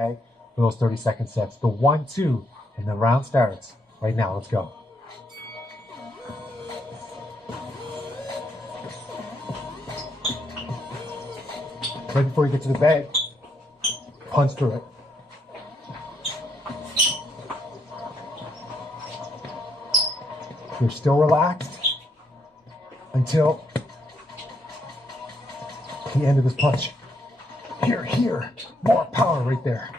okay, for those 30-second sets. The 1, 2, and the round starts right now. Let's go. Right before you get to the bag, punch through it. You're still relaxed until the end of this punch. Here, more power right there.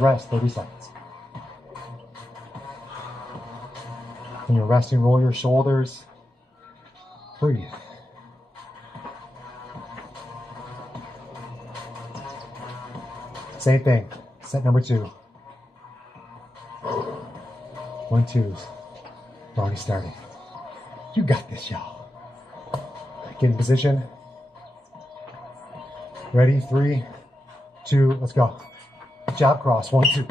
Rest 30 seconds. When you're resting, roll your shoulders. Breathe. Same thing. Set number 2. 1, 2s. We're already starting. You got this, y'all. Get in position. Ready? 3, 2, let's go. Jab cross. 1, 2.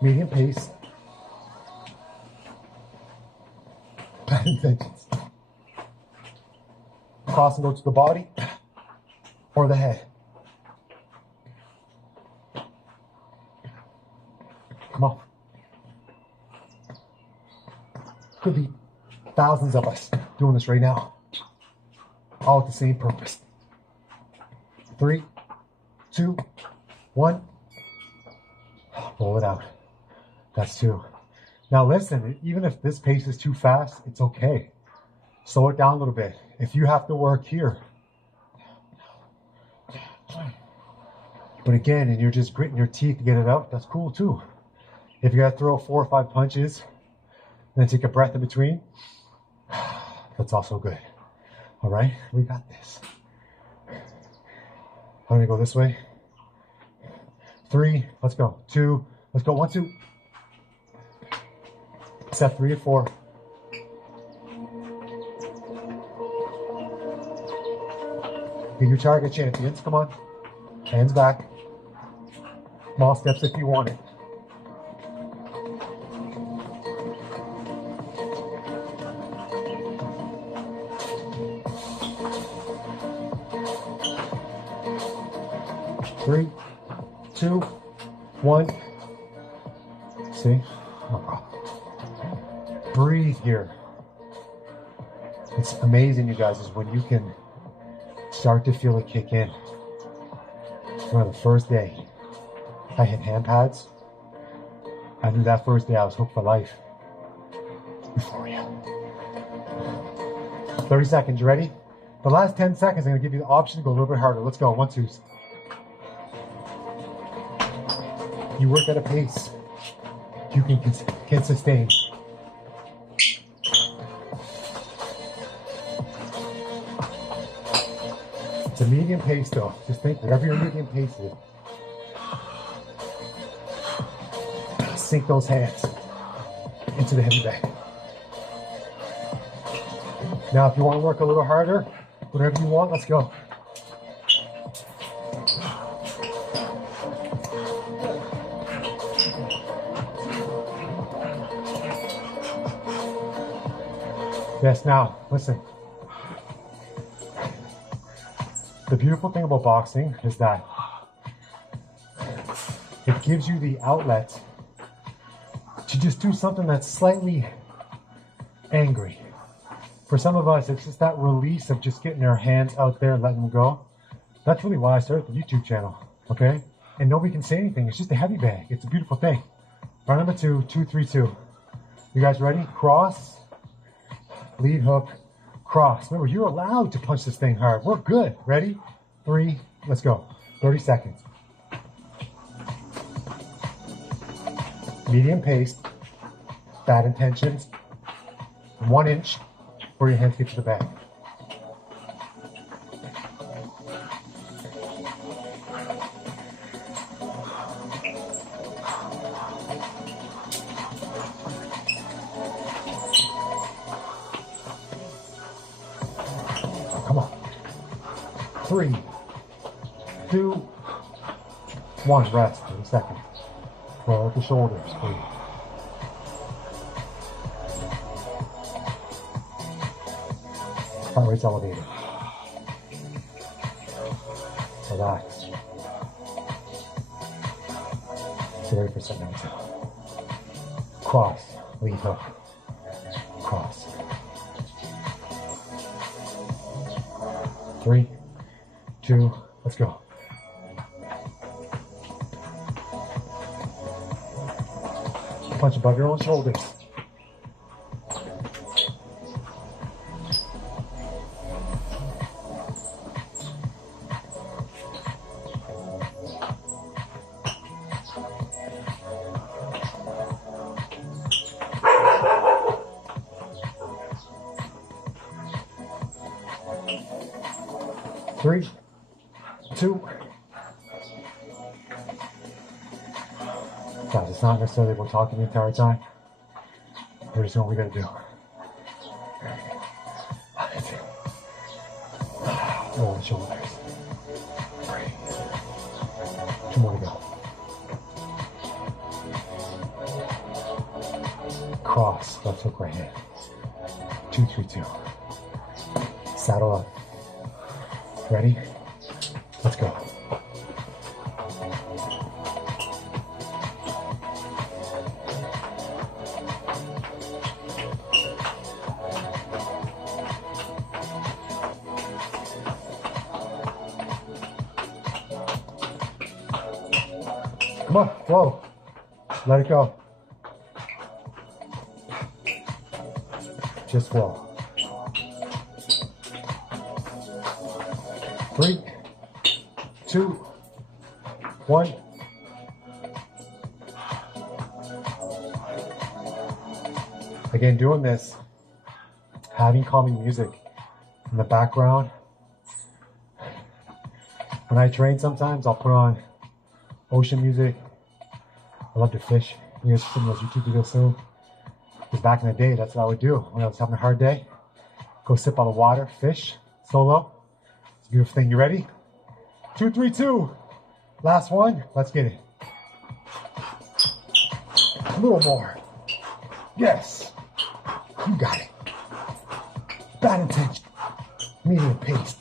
Medium pace. Bad intentions. Cross and go to the body or the head. Come on. Could be thousands of us doing this right now. All with the same purpose. 3, 2, 1. Roll it out. That's 2. Now listen, even if this pace is too fast, it's okay. Slow it down a little bit. If you have to work here. But again, and you're just gritting your teeth to get it out, that's cool too. If you gotta throw 4 or 5 punches, then take a breath in between, that's also good. All right, we got this. I'm gonna go this way. 3, let's go. 2, let's go. 1, 2. Set 3 and 4. Be your target, champions. Come on. Hands back. Small steps if you want it. Three, 2, 1. See? No problem. Breathe here. It's amazing, you guys, is when you can start to feel it kick in. One of the first day I hit hand pads, I knew that first day I was hooked for life. Euphoria. 30 seconds, you ready? The last 10 seconds, I'm gonna give you the option to go a little bit harder. Let's go, 1, 2s. You work at a pace you can sustain. It's a medium pace though. Just think, whatever your medium pace is, sink those hands into the heavy bag. Now, if you want to work a little harder, whatever you want, let's go. Yes, now, listen. The beautiful thing about boxing is that it gives you the outlet to just do something that's slightly angry. For some of us, it's just that release of just getting our hands out there and letting them go. That's really why I started the YouTube channel, okay? And nobody can say anything. It's just a heavy bag. It's a beautiful thing. Round number 2, 2, 3, 2. You guys ready? Cross. Lead hook, cross. Remember, you're allowed to punch this thing hard. We're good. Ready? 3, let's go. 30 seconds. Medium pace, bad intentions. 1 inch before your hands get to the bag. Come on. 3, 2, 1. Rest. 30 seconds. Roll out the shoulders. Breathe. Heart rate's elevated. Relax. Get ready for set number 2. Cross, lead hook, cross. 3, 2, let's go. Punch above your own shoulders. Three, 2. Guys, it's not necessarily we're talking the entire time. We're just doing what we gotta do. Roll the shoulders. 3. 2 more to go. Cross, left hook, right hand. 2, 3, 2. Saddle up. Ready? Let's go. Come on, flow. Let it go. Just flow. 3, 2, 1. Again, doing this, having calming music in the background. When I train sometimes, I'll put on ocean music. I love to fish. You guys see those YouTube videos soon. Because back in the day, that's what I would do when I was having a hard day. Go sip on the water, fish, solo. It's a beautiful thing. You ready? 2, 3, 2. Last one. Let's get it. A little more. Yes. You got it. Bad intention. Medium pace.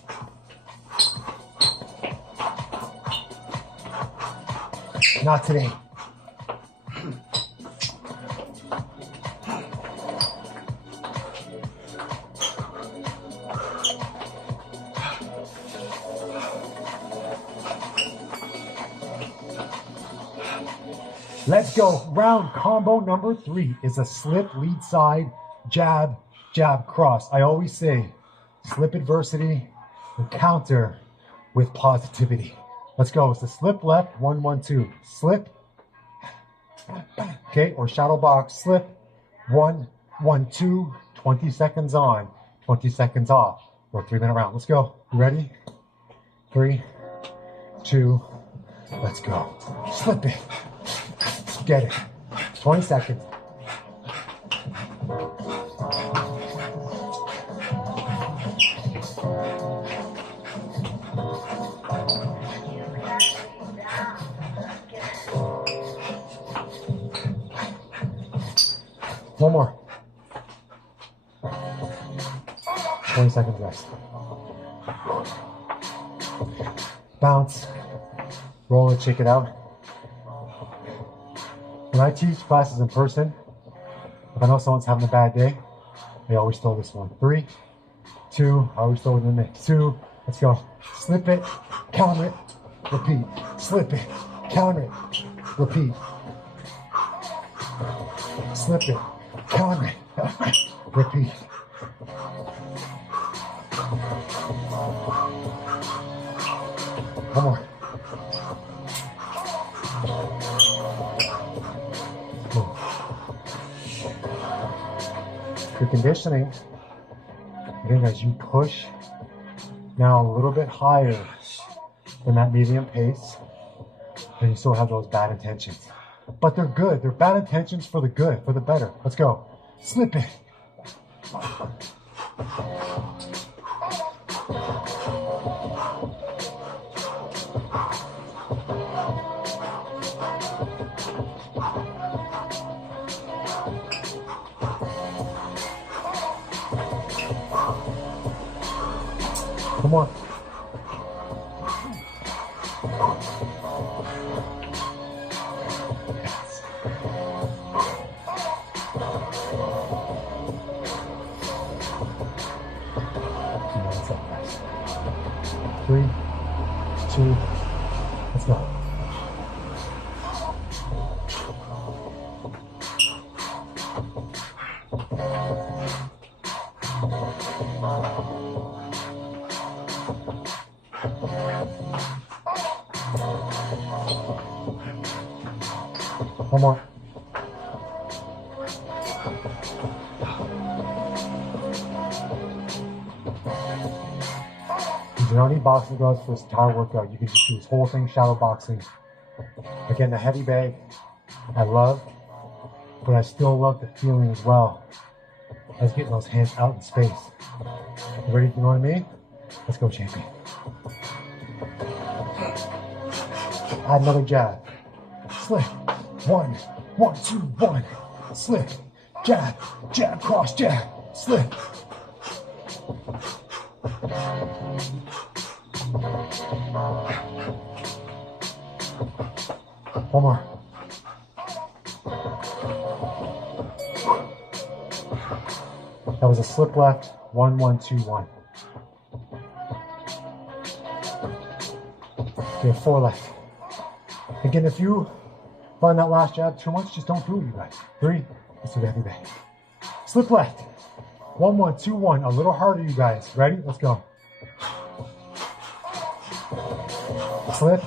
Not today. Let's go. Round combo number 3 is a slip, lead side, jab, jab, cross. I always say slip adversity and counter with positivity. Let's go. It's a slip left, 1, 1, 2. Slip. Okay, or shadow box. Slip. 1, 1, 2. 20 seconds on, 20 seconds off. Or 3-minute round. Let's go. You ready? 3, 2. Let's go. Slip it. Get it. 20 seconds. One more. 20 seconds rest. Bounce. Roll it, shake it out. When I teach classes in person, if I know someone's having a bad day, I always throw this one. 3, 2, I always throw it in the mix. 2, let's go. Slip it, counter it, repeat. Slip it, counter it, repeat. Slip it, counter it, repeat. One more. Your conditioning, again, as you push now a little bit higher than that medium pace, and you still have those bad intentions. But they're good. They're bad intentions for the good, for the better. Let's go. Slip it. Come on. 3, 2, let's go. One more. You don't need boxing gloves for this entire workout. You can just do this whole thing shadow boxing. Again, the heavy bag, I love, but I still love the feeling as well as getting those hands out in space. You ready? You know what I mean? Let's go, champion. Add another jab. Slip. 1, 1, 2, 1. Slip. Jab. Jab. Cross. Jab. Slip. One more. That was a slip left. 1, 1, 2, 1. Okay, 4 left. Again, if you find that last jab too much, just don't do it, you guys. 3. Let's do the heavy bag. Slip left. 1, 1, 2, 1. A little harder, you guys. Ready? Let's go. Slip.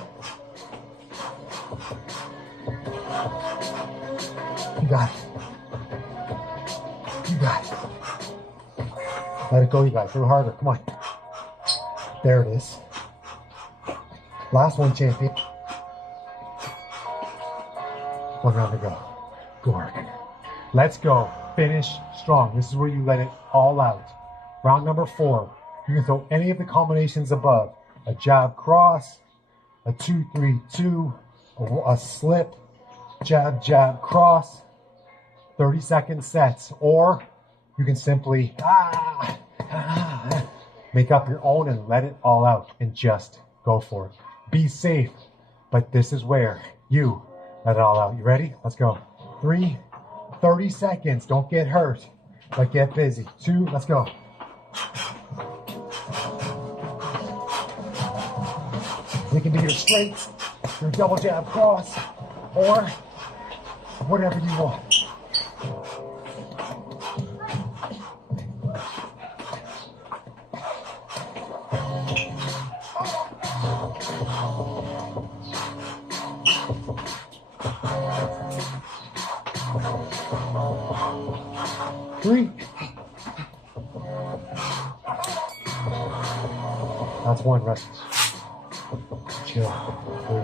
You got it. You got it. Let it go, you guys. A little harder. Come on. There it is. Last one, champion. 1 round to go. Good work. Let's go. Finish strong. This is where you let it all out. Round number 4. You can throw any of the combinations above. A jab cross, a 2, 3, 2, a slip, jab, jab, cross, 30-second sets. Or you can simply make up your own and let it all out and just go for it. Be safe, but this is where you let it all out. You ready? Let's go. 3, 30 seconds. Don't get hurt, but get busy. 2, let's go. You can do your straights, your double jab cross, or whatever you want. Three. That's 1. Rest. Chill. 3.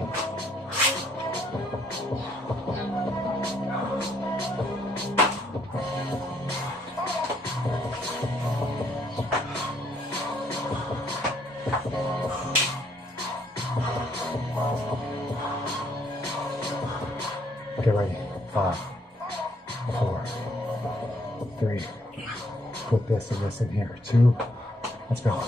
Get ready. 5, 4, 3. Put this and this in here. 2. Let's go.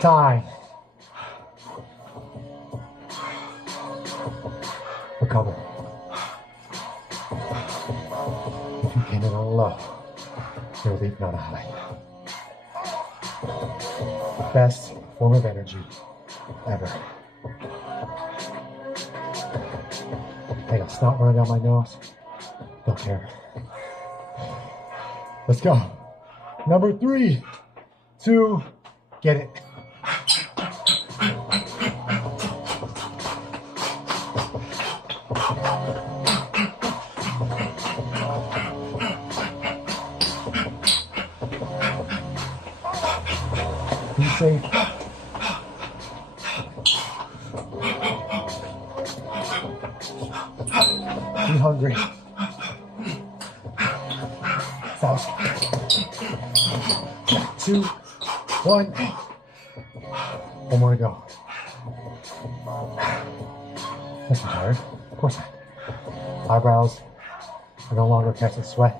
Time. Recover. If you came in on a low, you're leaving on a high. Best form of energy ever. I got snot running down my nose. Don't care. Let's go. Number 3, 2, get it. Be safe. Be hungry. South. 2, 1. One more to go. That's not hard. Of course not. Eyebrows are no longer catching sweat.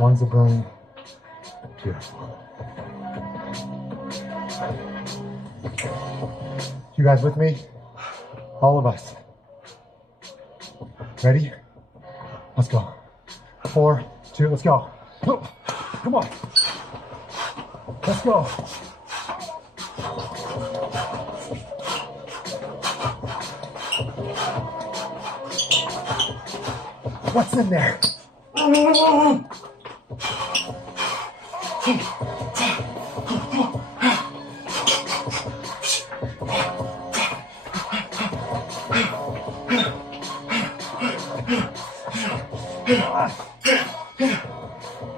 Lungs are burning. Beautiful. You guys with me? All of us. Ready? Let's go. 4, 2, let's go. Come on. Let's go. What's in there?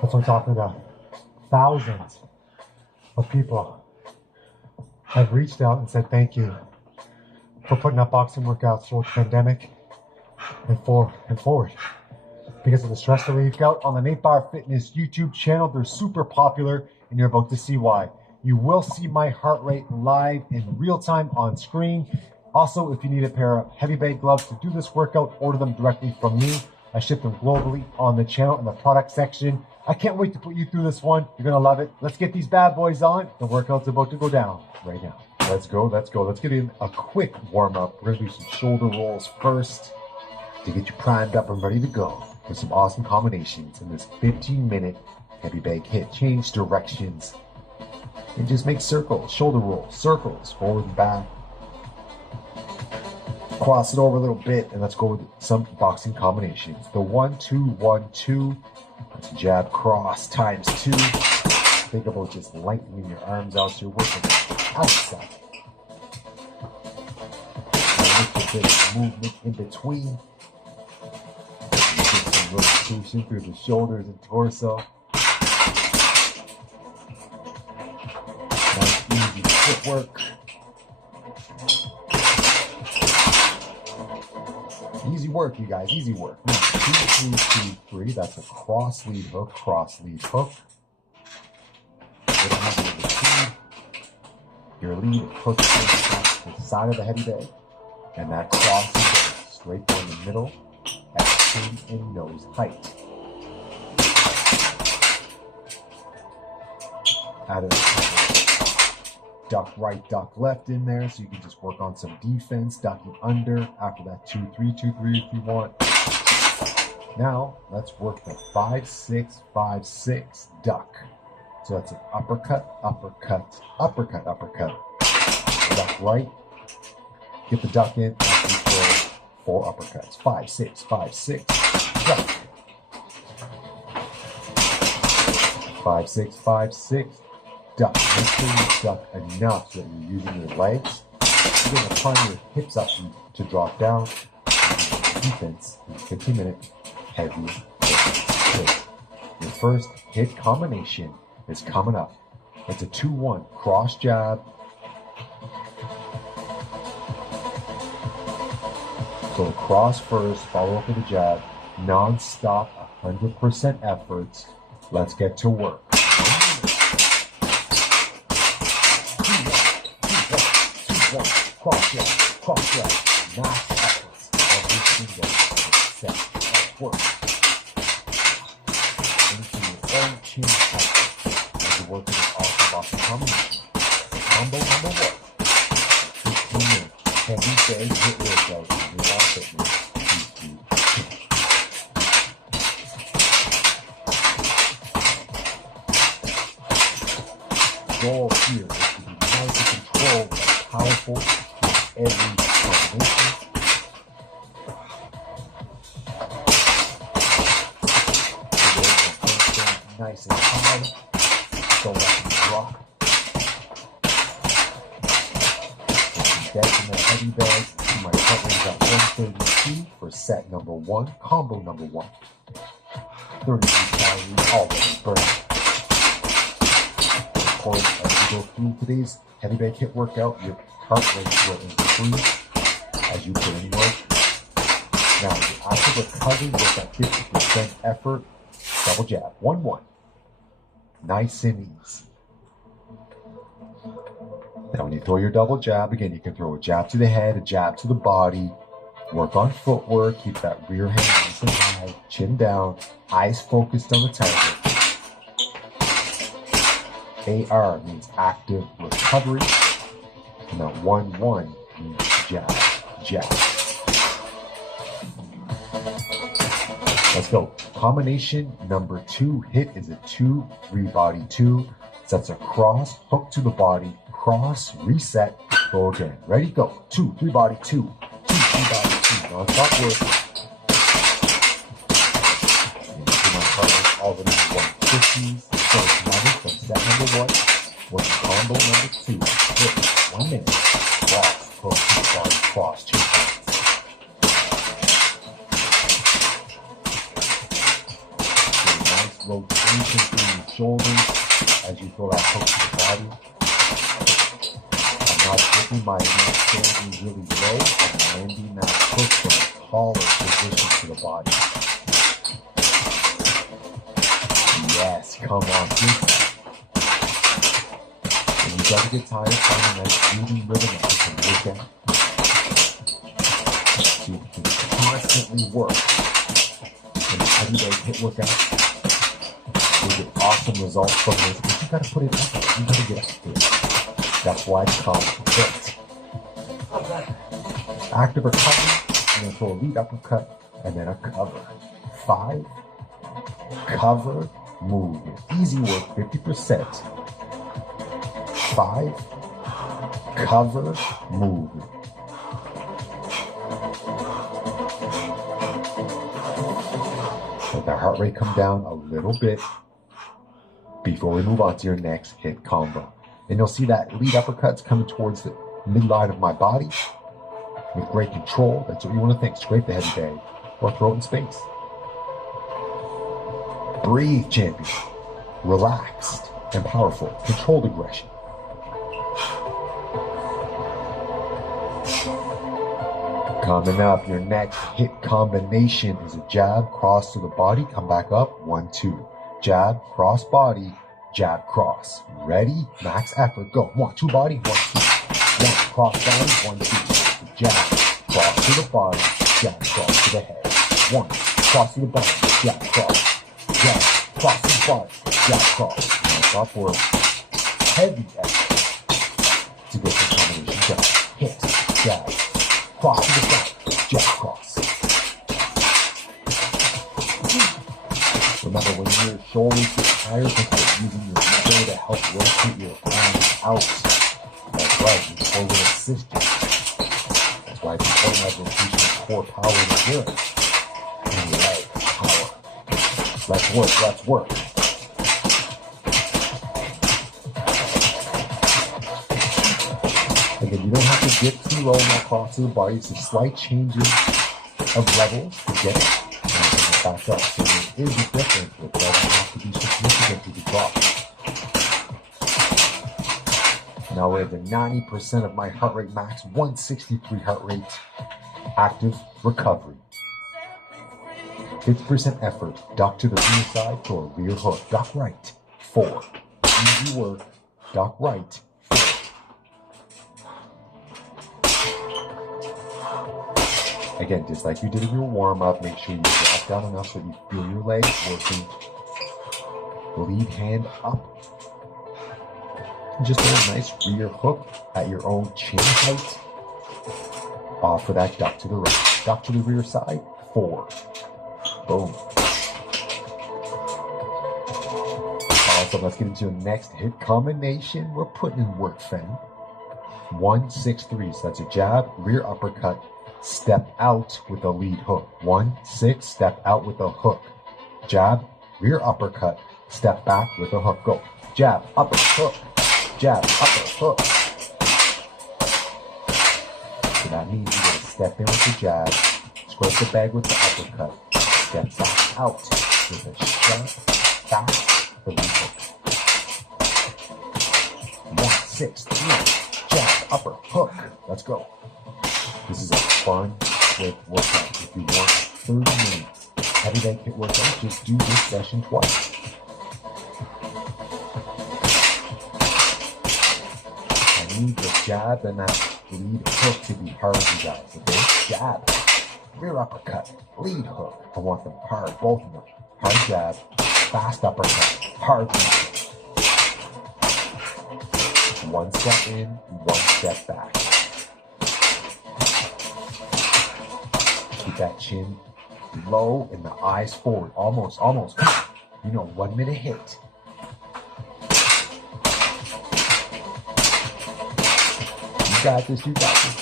That's what I'm talking about. Thousands of people have reached out and said thank you for putting up boxing workouts through the pandemic and forward. Because of the stress relief out on the Nate Bauer Fitness YouTube channel, they're super popular, and you're about to see why. You will see my heart rate live in real time on screen. Also, if you need a pair of heavy bag gloves to do this workout, order them directly from me. I ship them globally on the channel in the product section. I can't wait to put you through this one. You're gonna love it. Let's get these bad boys on. The workout's about to go down right now. Let's go. Let's get in a quick warm up. We're gonna do some shoulder rolls first to get you primed up and ready to go with some awesome combinations in this 15-minute heavy bag hit. Change directions and just make circles, shoulder rolls, circles, forward and back. Cross it over a little bit, and let's go with some boxing combinations. The 1-2-1-2. That's jab cross times 2. Think about just lengthening your arms out so you're working outside. And a bit of movement in between. Get some rotation through the shoulders and torso. Nice, easy footwork. Easy work, you guys. Easy work. 1, 2, 3, 2, 3. That's a cross lead hook. Cross lead hook. Your lead hook to the side of the heavy bag, and that cross goes straight down the middle at chin and nose height. Add a duck right, duck left in there, so you can just work on some defense, ducking under after that 2-3, 2-3 if you want. Now, let's work the 5-6, 5-6 duck. So that's an uppercut, uppercut, uppercut, uppercut. Duck right, get the duck in, and throw 4 uppercuts. 5-6, 5-6, duck. 5-6, 5-6. Duck. Make sure you duck enough so that you're using your legs. You're going to prime your hips up to drop down. Defense in 15-minute heavy hit. Your first hit combination is coming up. It's a 2-1 cross jab. So cross first, follow up with a jab. Non-stop, 100% efforts. Let's get to work. Cross jab, nice efforts. Every single set of work. Into your own chin height as you work with this awesome boxing combination. Combo number 1. 15-minute heavy bag hit workout in Nate Bauer Fitness. Goal here is to be nice and controlled, but powerful in every combination. Nice and high. Don't let them drop. Get in the heavy bag. My partner's at 132 for set number 1, combo number 1. 33 calories already burned. Of course, as you go through today's heavy bag hit workout, your heart rate will increase as you put in work. Now, after recovery with that 50% effort, double jab, 1-1. Nice and easy. when you throw your double jab, again, you can throw a jab to the head, a jab to the body. Work on footwork. Keep that rear hand nice and high, chin down, eyes focused on the target. AR means active recovery. And that 1-1 means jab, jab. Let's go. Combination number 2 hit is a 2-3 body 2. So that's a cross, hook to the body, cross, reset, go again. Ready, go. 2-3 body 2. 2-3 body 2. Non-stop work. My partners all the number 150s. So it's another from set number 1. Working combo number 2. Hit 1 minute. Cross, hook to the body, cross, 2 hands. Rotation through your shoulders as you throw that hook to the body. I'm not dipping my shoulders really low. I'm landing that hook from a taller position to the body. Yes, come on, good. And you gotta get tired, find a nice breathing rhythm that you can work at. So you can constantly work in a heavy leg hit workout. You get awesome results from this, but you gotta put it up. You gotta get up there. That's why it's called hit. Active recovery, you're gonna throw a lead uppercut and then a cover. 5, cover, move. Easy work, 50%. 5, cover, move. Let the heart rate come down a little bit before we move on to your next hit combo. And you'll see that lead uppercuts coming towards the midline of my body with great control. That's what you want to think. Scrape the head and bag or throw it in space. Breathe, champion. Relaxed and powerful. Controlled aggression. Coming up, your next hit combination is a jab, cross to the body, come back up, 1-2. Jab, cross body, jab, cross. Ready? Max effort, go. 1-2 body, 1-2. 1, cross body, 1-2. Jab, cross to the body, jab, cross to the head. 1, cross to the body, jab, cross. Jab, cross to the body, jab, cross. Non-stop work. Heavy effort to get this combination done. Hit, jab, cross to the body, jab, cross. Remember, when your shoulders get tired, think about using your shoulder to help rotate your arms out. That's right, your shoulder assist you. That's why it's important to have rotation of core power and endurance. And leg power. Let's work, let's work. Again, you don't have to dip too low and not cross to the body. It's a slight changes of levels to get it. Back up. So there is a difference, but it doesn't have to be significant to the drop. Now we're at the 90% of my heart rate max, 163 heart rate, active recovery. 50% effort, duck to the rear side for a rear hook. Duck right, 4. Easy work, duck right, 4. Again, just like you did in your warm-up, make sure you drop down enough so you feel your legs working. Lead hand up. And just a nice rear hook at your own chin height. Off of that duck to the right. Duck to the rear side. 4. Boom. Awesome. Let's get into the next hit combination. We're putting in work, fam. 1-6-3. So that's a jab, rear uppercut. Step out with a lead hook. 1-6, step out with a hook. Jab, rear uppercut, step back with a hook. Go. Jab, upper, hook. Jab, upper, hook. So that means you're going to step in with the jab, scrape the bag with the uppercut, step back out with a sharp back the lead hook. 1-6-3, jab, upper, hook. Let's go. This is a fun, quick workout. If you want 30 minutes heavy leg hit workout, just do this session twice. And need the jab and that lead hook to be hard, you guys. Okay? Jab, rear uppercut, lead hook. I want them hard, both of them. Hard jab, fast uppercut, hard lead. One step in, one step back. Keep that chin low and the eyes forward. Almost. You know, 1 minute hit. You got this.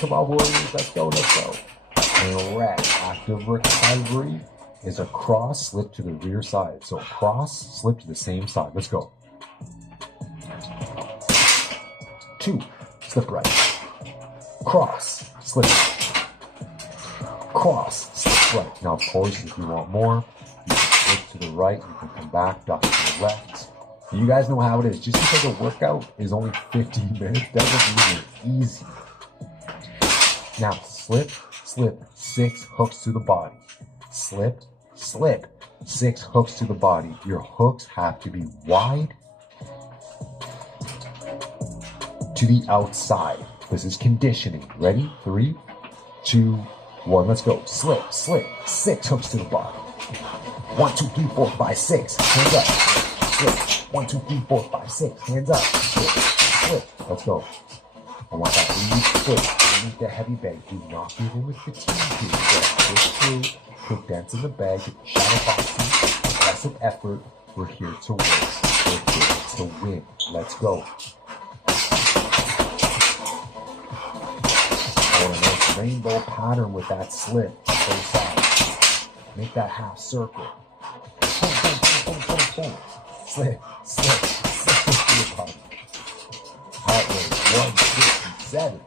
Come on, warriors. Let's go. Correct. Active recovery is a cross slip to the rear side. So cross, slip to the same side. Let's go. 2, slip right. Cross, slip right. Cross, slip right. Now, of course, if you want more, you can slip to the right. You can come back, duck to the left. You guys know how it is. Just because a workout is only 15 minutes doesn't mean it's easy. Now, slip, 6 hooks to the body. Slip, 6 hooks to the body. Your hooks have to be wide to the outside. This is conditioning. Ready? 3, 2, 1. Let's go. Slip, 6 hooks to the body. 1, 2, 3, 4, 5, 6. Hands up. Slip. 1, 2, 3, 4, 5, 6. Hands up. Slip. Let's go. I want that lead slip. You need the heavy bag. Do not give in with fatigue. Do push through. Quick dance in the bag. Shadow boxing. Aggressive effort. We're here to win. We're here to win. Let's go. A nice rainbow pattern with that slip. Both sides. Make that half circle. Boom. Slip. Heart rate 167.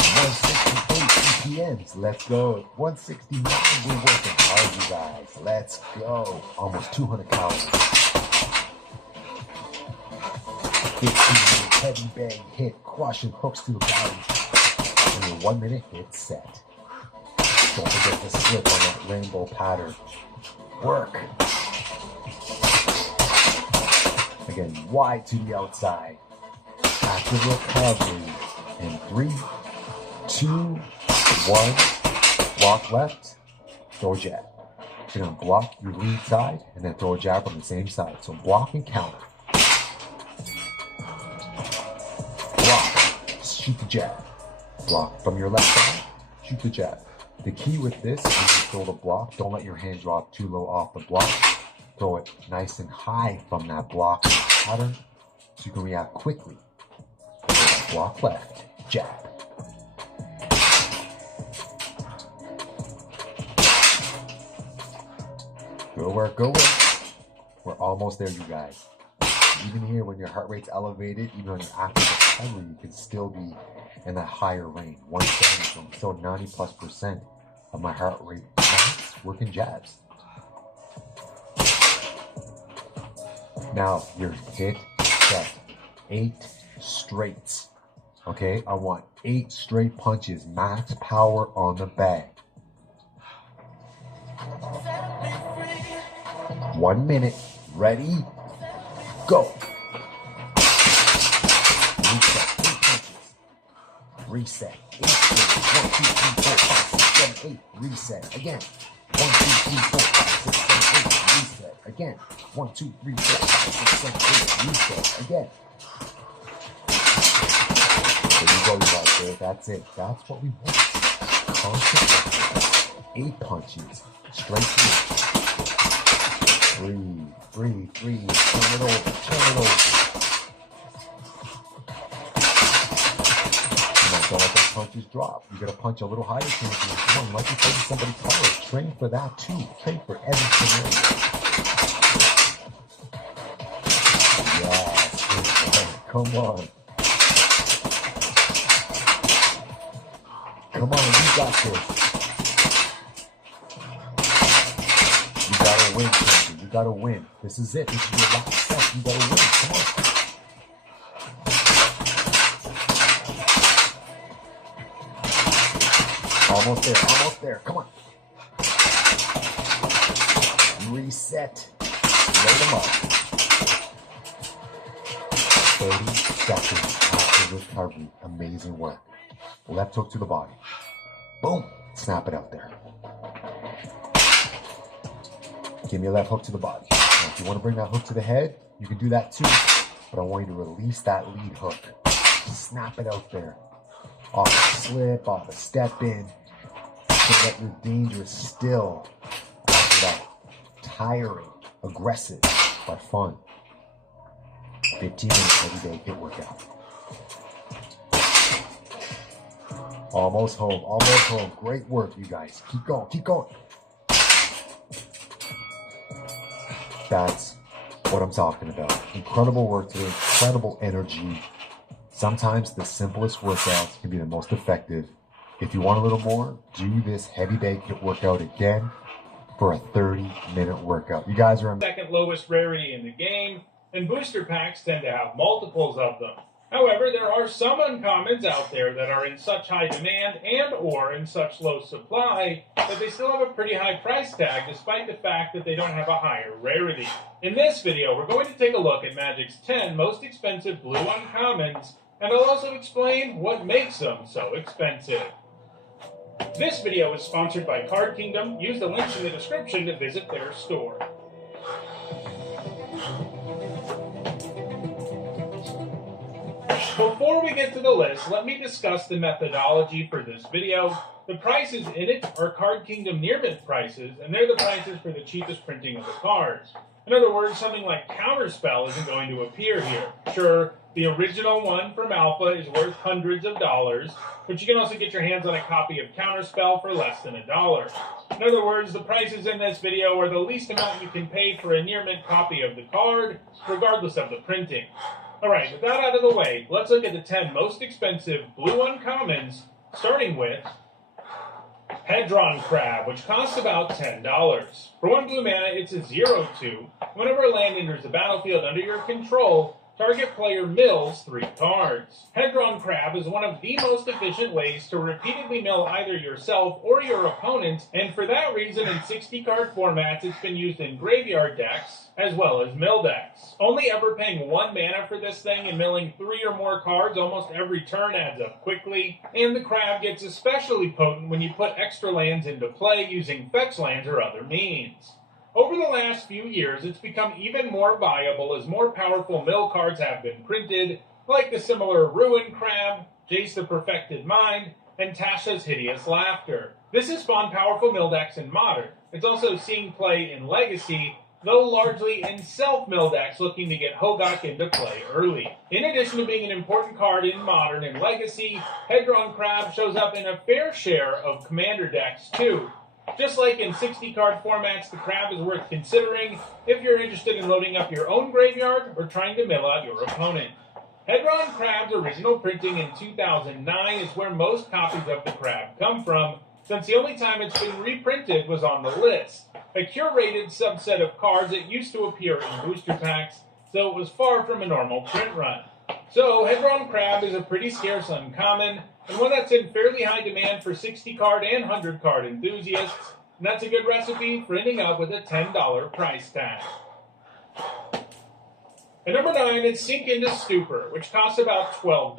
168 BPMs. Let's go. 169. We're working hard, you guys. Let's go. Almost 200 calories. 15-minute heavy bang hit. Crushing hooks to the body. And your 1 minute hit set. Don't forget to slip on that rainbow pattern. Work. Again, wide to the outside. Active recovery. And 3, 2, 1. Block left. Throw a jab. You're going to block your lead side and then throw a jab on the same side. So block and counter. Block. Shoot the jab. Block from your left side. Shoot the jab. The key with this is to throw the block. Don't let your hand drop too low off the block. Throw it nice and high from that block pattern so you can react quickly. Block left. Jab. Go work. We're almost there, you guys. Even here, when your heart rate's elevated, even on your active recovery, you can still be in that higher range. 170, so I'm still 90+% of my heart rate max working jabs. Now, your hit set 8 straights. Okay, I want 8 straight punches, max power on the bag. 1 minute, ready, go. Reset, 8 straight. 1, 2, 3, 4, 5, 6, 7, 8. Reset again. 1, 2, 3, 4, 5, 6, 7, 8. Reset again. 1, 2, 3, 4, 5, 6, 7, 8. Reset again. There you go, you guys. There, that's it. That's what we want. Constant 8 punches. Straight through. Breathe. Turn it over. Don't let those punches drop. You gotta punch a little higher. Come on, like you said to somebody, color. Train for that too. Train for every scenario. Yes. Come on. Come on, you got this. You gotta win, Kenzie. You gotta win. This is it. This is your last step. You gotta win. Come on. Almost there. Come on. Reset. Load them up. 30 seconds after recovery. Amazing work. Left hook to the body. Boom. Snap it out there. Give me a left hook to the body. Now, if you want to bring that hook to the head, you can do that too. But I want you to release that lead hook. Snap it out there. Off a slip, off a step in. So that you're dangerous still. After that tiring, aggressive, but fun 15-minute every day hit workout. Almost home, almost home. Great work, you guys. Keep going, keep going. That's what I'm talking about. Incredible work today, incredible energy. Sometimes the simplest workouts can be the most effective. If you want a little more, do this heavy day hit workout again for a 30-minute workout. You guys are second lowest rarity in the game, and booster packs tend to have multiples of them. However, there are some uncommons out there that are in such high demand and or in such low supply that they still have a pretty high price tag despite the fact that they don't have a higher rarity. In this video, we're going to take a look at Magic's 10 most expensive blue uncommons, and I'll also explain what makes them so expensive. This video is sponsored by Card Kingdom. Use the links in the description to visit their store. Before we get to the list, let me discuss the methodology for this video. The prices in it are Card Kingdom near mint prices, and they're the prices for the cheapest printing of the cards. In other words, something like Counterspell isn't going to appear here. Sure, the original one from Alpha is worth hundreds of dollars, but you can also get your hands on a copy of Counterspell for less than $1. In other words, the prices in this video are the least amount you can pay for a near mint copy of the card, regardless of the printing. Alright, with that out of the way, let's look at the 10 most expensive blue uncommons, starting with Hedron Crab, which costs about $10. For 1 blue mana, it's a 0/2. Whenever a land enters the battlefield under your control, target player mills 3 cards. Hedron Crab is one of the most efficient ways to repeatedly mill either yourself or your opponent, and for that reason in 60-card formats it's been used in graveyard decks as well as mill decks. Only ever paying 1 mana for this thing and milling 3 or more cards almost every turn adds up quickly, and the crab gets especially potent when you put extra lands into play using fetch lands or other means. Over the last few years, it's become even more viable as more powerful mill cards have been printed, like the similar Ruin Crab, Jace the Perfected Mind, and Tasha's Hideous Laughter. This has spawned powerful mill decks in Modern. It's also seeing play in Legacy, though largely in self-mill decks looking to get Hogak into play early. In addition to being an important card in Modern and Legacy, Hedron Crab shows up in a fair share of Commander decks too. Just like in 60-card formats, the crab is worth considering if you're interested in loading up your own graveyard or trying to mill out your opponent. Hedron Crab's original printing in 2009 is where most copies of the crab come from, since the only time it's been reprinted was on the list, a curated subset of cards that used to appear in booster packs, so it was far from a normal print run. So, Hedron Crab is a pretty scarce uncommon, and one that's in fairly high demand for 60-card and 100-card enthusiasts, and that's a good recipe for ending up with a $10 price tag. At number 9, it's Sink into Stupor, which costs about $12.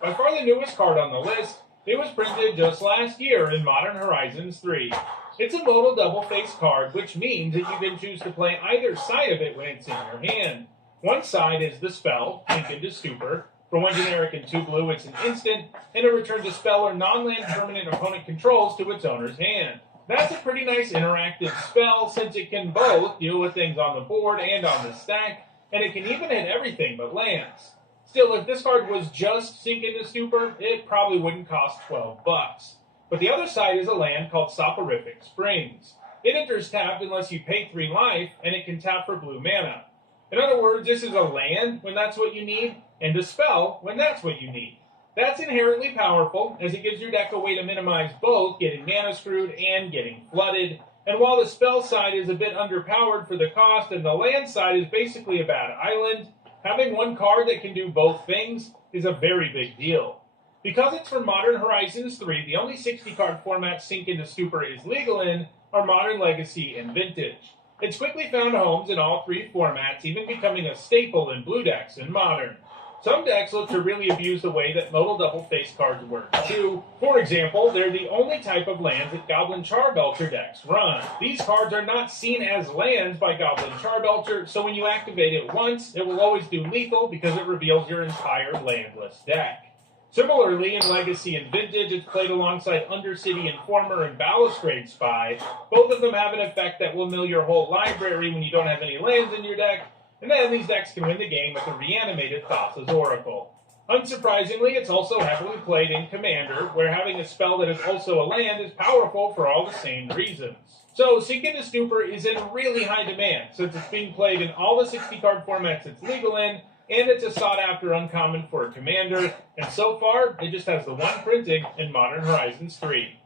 By far the newest card on the list, it was printed just last year in Modern Horizons 3. It's a modal double-face card, which means that you can choose to play either side of it when it's in your hand. One side is the spell, Sink into Stupor. For 1 generic and 2 blue, it's an instant, and it returns a spell or non-land permanent opponent controls to its owner's hand. That's a pretty nice interactive spell, since it can both deal with things on the board and on the stack, and it can even hit everything but lands. Still, if this card was just Sink into Stupor, it probably wouldn't cost $12. But the other side is a land called Soporific Springs. It enters tapped unless you pay 3 life, and it can tap for blue mana. In other words, this is a land when that's what you need, and a spell when that's what you need. That's inherently powerful, as it gives your deck a way to minimize both getting mana screwed and getting flooded. And while the spell side is a bit underpowered for the cost and the land side is basically a bad island, having one card that can do both things is a very big deal. Because it's from Modern Horizons 3, the only 60-card formats Sink into Stupor is legal in are Modern, Legacy, and Vintage. It's quickly found homes in all 3 formats, even becoming a staple in blue decks in Modern. Some decks look to really abuse the way that modal double face cards work too. For example, they're the only type of lands that Goblin Charbelcher decks run. These cards are not seen as lands by Goblin Charbelcher, so when you activate it once, it will always do lethal because it reveals your entire landless deck. Similarly, in Legacy and Vintage, it's played alongside Undercity Informer and Balustrade Spy. Both of them have an effect that will mill your whole library when you don't have any lands in your deck, and then these decks can win the game with a reanimated Thassa's Oracle. Unsurprisingly, it's also heavily played in Commander, where having a spell that is also a land is powerful for all the same reasons. So, Sink into Stupor is in really high demand, since it's being played in all the 60-card formats it's legal in, and it's a sought-after uncommon for a Commander, and so far, it just has the one printing in Modern Horizons 3.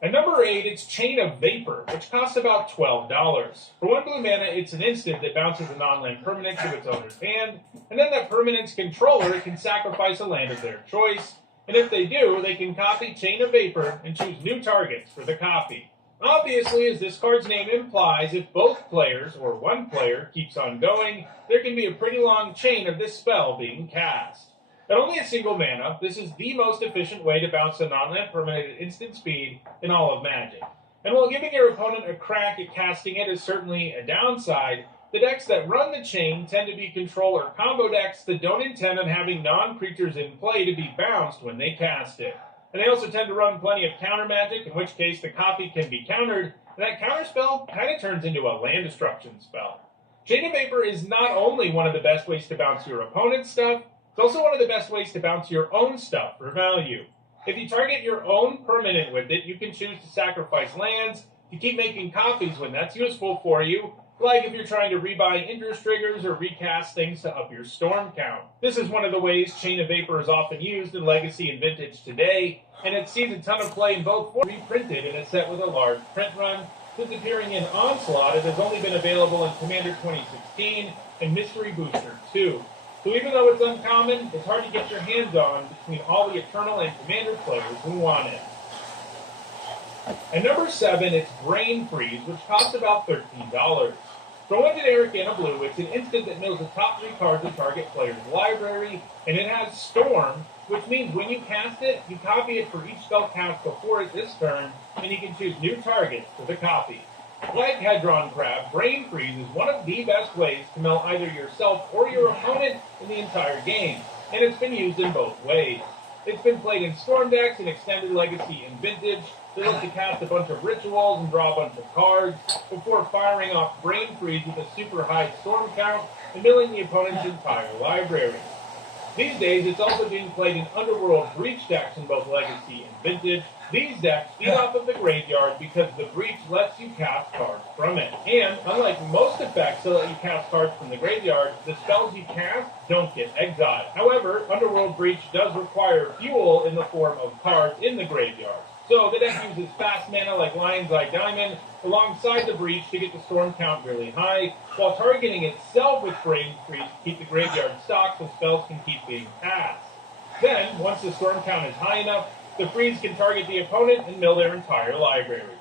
At number 8, it's Chain of Vapor, which costs about $12. For 1 blue mana, it's an instant that bounces a non-land permanent to its owner's hand, and then that permanent's controller can sacrifice a land of their choice, and if they do, they can copy Chain of Vapor and choose new targets for the copy. Obviously, as this card's name implies, if both players, or one player, keeps on going, there can be a pretty long chain of this spell being cast. At only a single mana, this is the most efficient way to bounce a non-land permanent at instant speed in all of Magic. And while giving your opponent a crack at casting it is certainly a downside, the decks that run the chain tend to be control or combo decks that don't intend on having non-creatures in play to be bounced when they cast it. And they also tend to run plenty of counter magic, in which case the copy can be countered, and that counter spell kind of turns into a land destruction spell. Chain of Vapor is not only one of the best ways to bounce your opponent's stuff, it's also one of the best ways to bounce your own stuff for value. If you target your own permanent with it, you can choose to sacrifice lands to keep making copies when that's useful for you, like if you're trying to rebuy interest triggers or recast things to up your storm count. This is one of the ways Chain of Vapor is often used in Legacy and Vintage today, and it sees a ton of play in both forms. Reprinted in a set with a large print run. Since appearing in Onslaught, it has only been available in Commander 2016 and Mystery Booster 2. So even though it's uncommon, it's hard to get your hands on between all the Eternal and Commander players who want it. At number 7, it's Brain Freeze, which costs about $13. For 1 generic and a blue, it's an instant that mills the top 3 cards of target player's library, and it has Storm, which means when you cast it, you copy it for each spell cast before it this turn, and you can choose new targets for the copy. Like Hedron Crab, Brain Freeze is one of the best ways to mill either yourself or your opponent in the entire game, and it's been used in both ways. It's been played in Storm decks in Extended Legacy and Vintage. They look to cast a bunch of rituals and draw a bunch of cards before firing off Brain Freeze with a super high storm count and milling the opponent's entire library. These days, it's also being played in Underworld Breach decks in both Legacy and Vintage. These decks feed off of the graveyard because the Breach lets you cast cards from it. And, unlike most effects that let you cast cards from the graveyard, the spells you cast don't get exiled. However, Underworld Breach does require fuel in the form of cards in the graveyard. So the deck uses fast mana like Lion's Eye Diamond alongside the Breach to get the storm count really high, while targeting itself with Brain Freeze to keep the graveyard stocked so spells can keep being cast. Then, once the storm count is high enough, the freeze can target the opponent and mill their entire library.